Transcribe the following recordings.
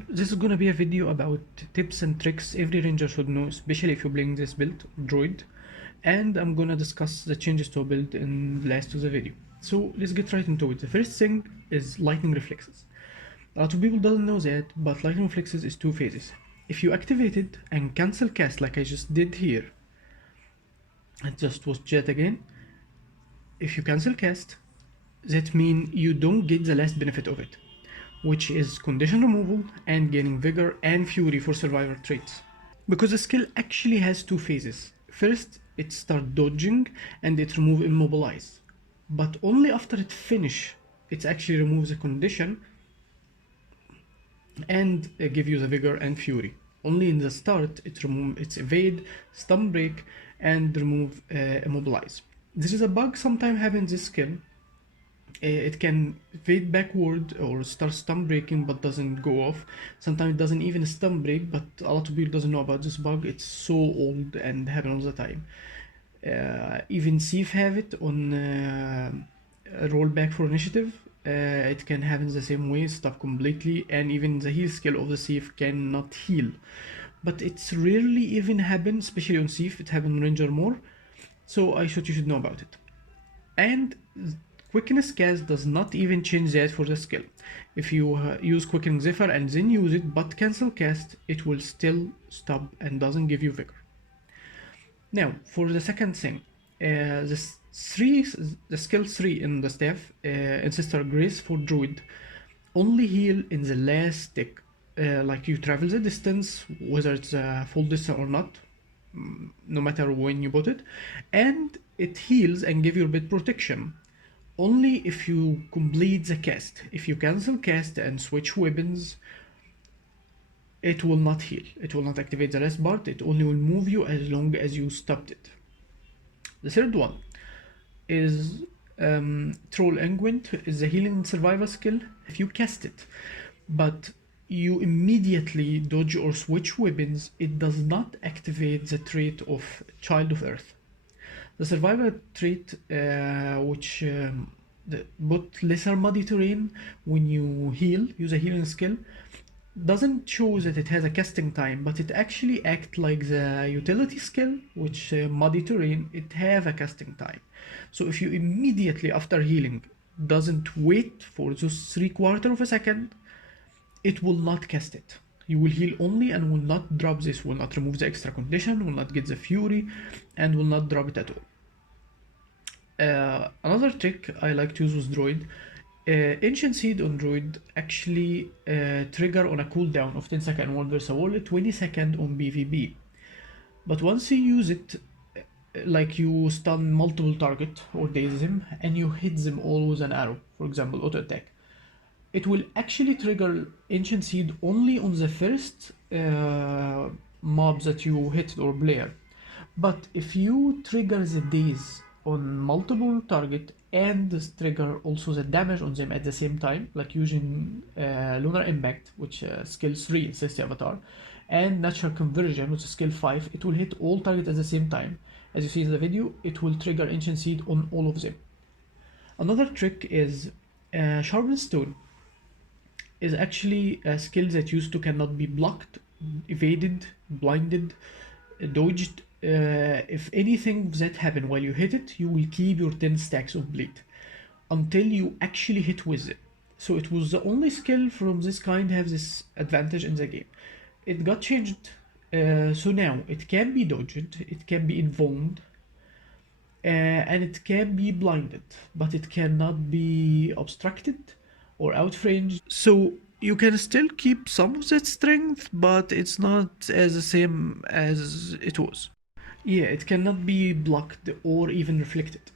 Well, this is gonna be a video about tips and tricks every ranger should know, especially if you're playing this build, Druid, and I'm gonna discuss the changes to a build in the last of the video. So let's get right into it. The first thing is lightning reflexes. A lot of people doesn't know that, but lightning reflexes is two phases. If you activate it and cancel cast like I just did here, I just was chat again. If you cancel cast, that means you don't get the last benefit of it, which is condition removal and gaining vigor and fury for survivor traits. Because the skill actually has two phases. First, it starts dodging and it removes immobilize. But only after it finish, it actually removes the condition and give you the vigor and fury. Only in the start, it's evade, stun break, and remove immobilize. This is a bug sometimes happens this skill. It can fade backward or start stun breaking but doesn't go off. Sometimes it doesn't even stun break, but a lot of people doesn't know about this bug. It's so old and happen all the time. Even Thief have it on rollback for initiative. It can happen the same way, stop completely, and even the heal skill of the Thief cannot heal. But it's rarely even happen, especially on Thief. It happen on Ranger more, so you should know about it. And Quickness cast does not even change that for the skill. If you use Quickening Zephyr and then use it but cancel cast, it will still stop and doesn't give you vigor. Now, for the second thing, the skill 3 in the staff, Ancestor Graceful Druid, only heal in the last tick. Like you travel the distance, whether it's a full distance or not, no matter when you put it, and it heals and give you a bit protection. Only if you complete the cast. If you cancel cast and switch weapons, it will not heal. It will not activate the rest part. It only will move you as long as you stopped it. The third one is Troll Unguent, is the healing survival skill. If you cast it, but you immediately dodge or switch weapons, it does not activate the trait of Child of Earth. The survivor trait, which both lesser muddy terrain when you heal, use a healing skill, doesn't show that it has a casting time, but it actually acts like the utility skill, which muddy terrain, it have a casting time. So if you immediately after healing doesn't wait for those 3/4 of a second, it will not cast it. You will heal only and will not drop this, will not remove the extra condition, will not get the fury, and will not drop it at all. Another trick I like to use with Druid, Ancient Seed on Druid actually trigger on a cooldown of 10 seconds on versus a wall, 20 seconds on BVB. But once you use it, like you stun multiple target or daze them, and you hit them all with an arrow, for example, auto attack, it will actually trigger Ancient Seed only on the first mob that you hit or player. But if you trigger the daze on multiple target and trigger also the damage on them at the same time, like using Lunar Impact, which skill 3 in Celestial Avatar, and Natural Conversion, which is skill 5, it will hit all targets at the same time. As you see in the video, it will trigger Ancient Seed on all of them. Another trick is Sharpened Stone is actually a skill that used to cannot be blocked, evaded, blinded, dodged. If anything that happen while you hit it, you will keep your 10 stacks of bleed until you actually hit with it. So it was the only skill from this kind have this advantage in the game. It got changed, so now it can be dodged, it can be invulned, and it can be blinded, but it cannot be obstructed or outfringed. So you can still keep some of that strength, but it's not as the same as it was. Yeah, it cannot be blocked or even reflected,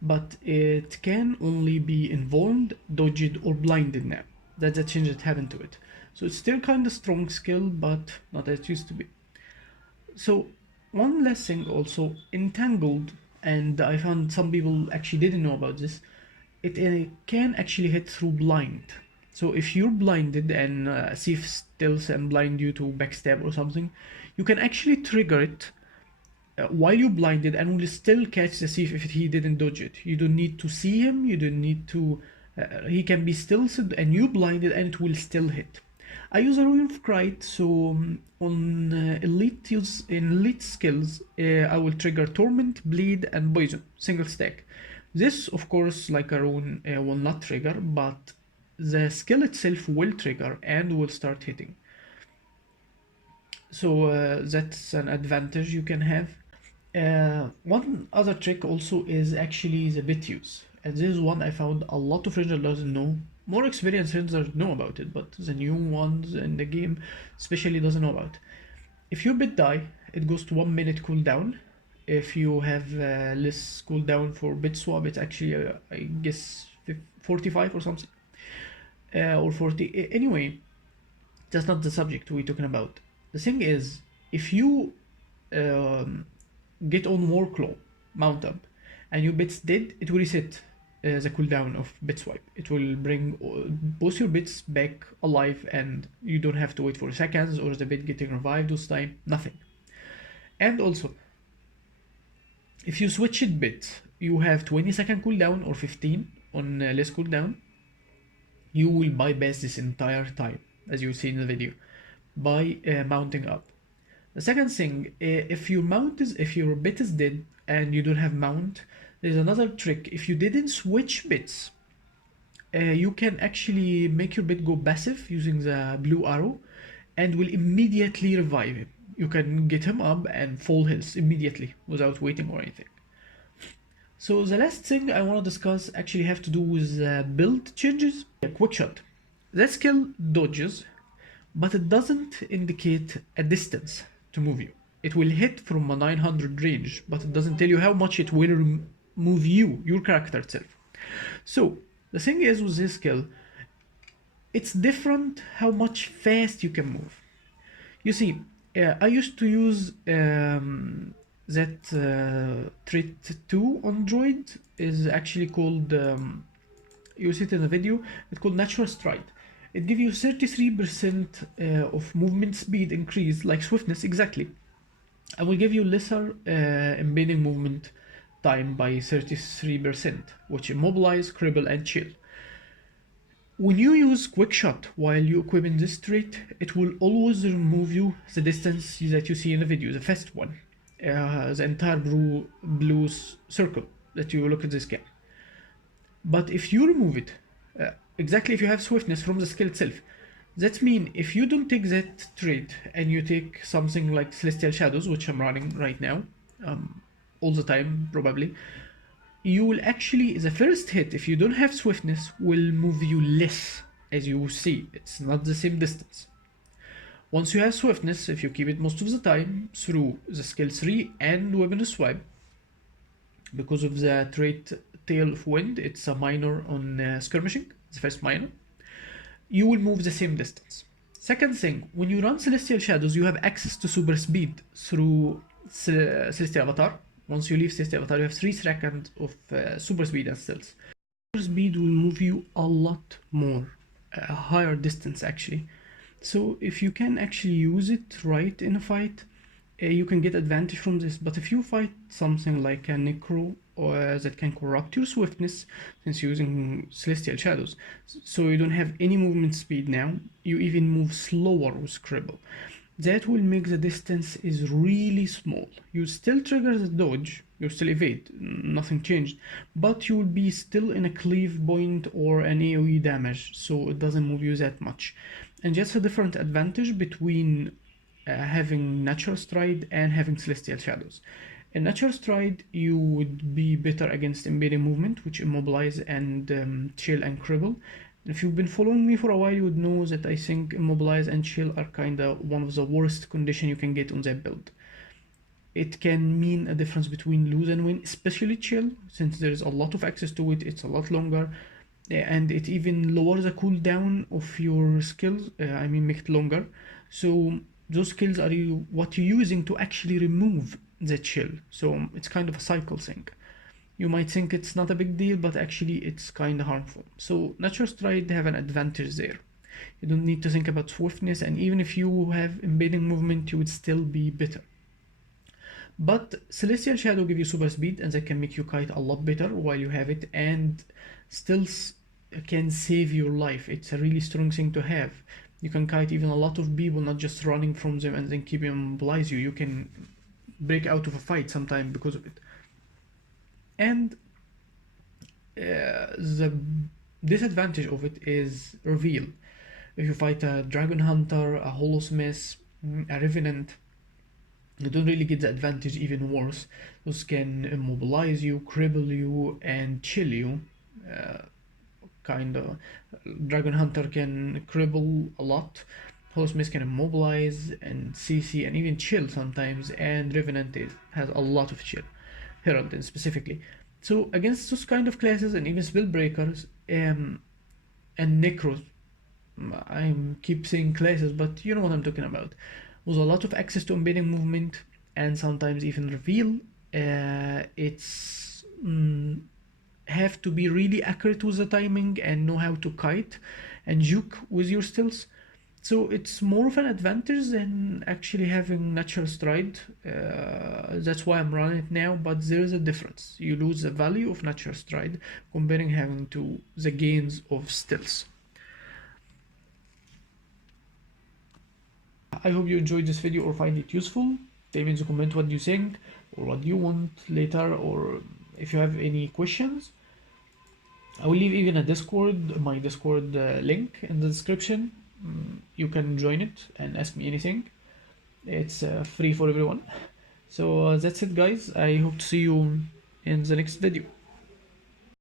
but it can only be invulned, dodged, or blinded now. That's a change that happened to it. So it's still kind of strong skill, but not as it used to be. So one last thing also, Entangled, and I found some people actually didn't know about this, it can actually hit through blind. So if you're blinded and Thief steals and blind you to backstab or something, you can actually trigger it while you're blinded and will still catch the Thief if he didn't dodge it. You don't need to see him, you don't need to, he can be stealthed and you blinded and it will still hit. I use a royal of Kite, so on elite skills, I will trigger Torment, Bleed, and Poison, single stack. This, of course, like a rune, will not trigger, but the skill itself will trigger and will start hitting. So that's an advantage you can have. One other trick also is actually the bit use. And this is one I found a lot of rangers doesn't know. More experienced rangers know about it, but the new ones in the game especially doesn't know about. If your bit die, it goes to 1 minute cooldown. If you have less cooldown for bit swap, it's actually I guess 45 or something, or 40. Anyway, that's not the subject we're talking about. The thing is, if you um, get on Warclaw, mount up, and your bit's dead, it will reset the cooldown of bit swipe. It will bring both your bits back alive, and you don't have to wait for seconds or the bit getting revived this time. Nothing. And also, if you switch it bit, you have 20-second cooldown or 15 on less cooldown. You will bypass this entire time, as you see in the video, by mounting up. The second thing, if your bit is dead and you don't have mount, there's another trick. If you didn't switch bits, you can actually make your bit go passive using the blue arrow and will immediately revive him. You can get him up and full health immediately without waiting or anything. So the last thing I want to discuss actually have to do with build changes. Quick shot. That skill dodges, but it doesn't indicate a distance to move you. It will hit from a 900 range, but it doesn't tell you how much it will move you, your character itself. So the thing is with this skill, it's different how much fast you can move. You see, I used to use that trait 2 on droid is actually called, you see it in the video, it's called natural stride. It gives you 33% of movement speed increase, like swiftness exactly. I will give you lesser embedding movement time by 33%, which immobilize, cripple, and chill. When you use quick shot while you equipping this trait, it will always remove you the distance that you see in the video, the first one, the entire blue circle that you look at this guy. But if you remove it, exactly if you have swiftness from the skill itself, that means if you don't take that trait and you take something like Celestial Shadows, which I'm running right now, all the time probably, you will actually, the first hit, if you don't have swiftness, will move you less. As you see, it's not the same distance. Once you have swiftness, if you keep it most of the time through the skill 3 and weapon swipe, because of the trait Tail of Wind, it's a minor on skirmishing, the first minor, you will move the same distance. Second thing, when you run Celestial Shadows, you have access to super speed through Celestial Avatar. Once you leave Celestial Avatar, you have 3 seconds of super speed and stealth. Super speed will move you a lot more, a higher distance actually. So if you can actually use it right in a fight, you can get advantage from this. But if you fight something like a Necro that can corrupt your swiftness, since you're using Celestial Shadows, so you don't have any movement speed now, you even move slower with Cripple. That will make the distance is really small. You still trigger the dodge, you still evade, nothing changed, but you will be still in a cleave point or an AoE damage, so it doesn't move you that much. And just a different advantage between having Natural Stride and having Celestial Shadows. In Natural Stride, you would be better against embedding movement, which immobilize and chill and cripple. If you've been following me for a while, you would know that I think immobilize and chill are kinda one of the worst condition you can get on that build. It can mean a difference between lose and win, especially chill, since there's a lot of access to it, it's a lot longer, and it even lowers the cooldown of your skills, make it longer. So those skills are what you're using to actually remove the chill. So it's kind of a cycle thing. You might think it's not a big deal, but actually it's kind of harmful. So Natural Stride have an advantage there. You don't need to think about swiftness, and even if you have embedding movement, you would still be better. But Celestial Shadow give you super speed, and that can make you kite a lot better while you have it, and still can save your life. It's a really strong thing to have, You can kite even a lot of people, not just running from them and then keeping them immobilize you. You can break out of a fight sometime because of it. And the disadvantage of it is reveal. If you fight a dragon hunter, a holosmith, a revenant, you don't really get the advantage. Even worse, those can immobilize you, cripple you, and chill you. Uh, kind of. Dragon hunter can cripple a lot. Holosmith can immobilize and CC and even chill sometimes. And revenant has a lot of chill. Herald specifically. So against those kind of classes and even spell breakers, and necros, I keep saying classes, but you know what I'm talking about. With a lot of access to embedding movement and sometimes even reveal, it's have to be really accurate with the timing and know how to kite and juke with your stills. So it's more of an advantage than actually having natural stride. That's why I'm running it now, but there is a difference. You lose the value of natural stride comparing having to the gains of stills. I hope you enjoyed this video or find it useful. Tell me in the comment what you think or what you want later, or if you have any questions. I will leave even a Discord, my Discord link in the description. You can join it and ask me anything. It's free for everyone. So that's it, guys. I hope to see you in the next video.